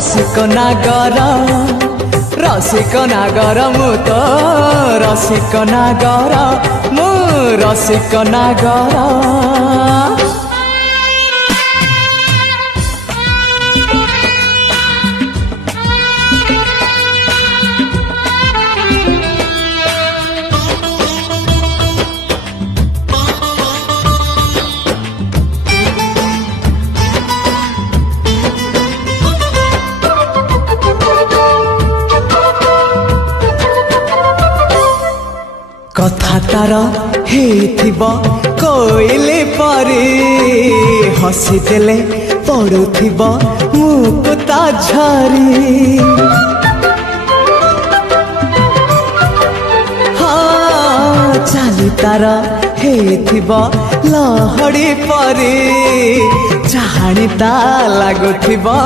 रसिक नागर रसिक नागर मु तो रसिक नागर मु रसिक नागर कथा तार हेथिबो कोइले परे हसी देले पड़ुथिबो मुकुता झरी हाँ चाली तार हेथिबो लहड़ी परे चाहाणी ता लागुथिबो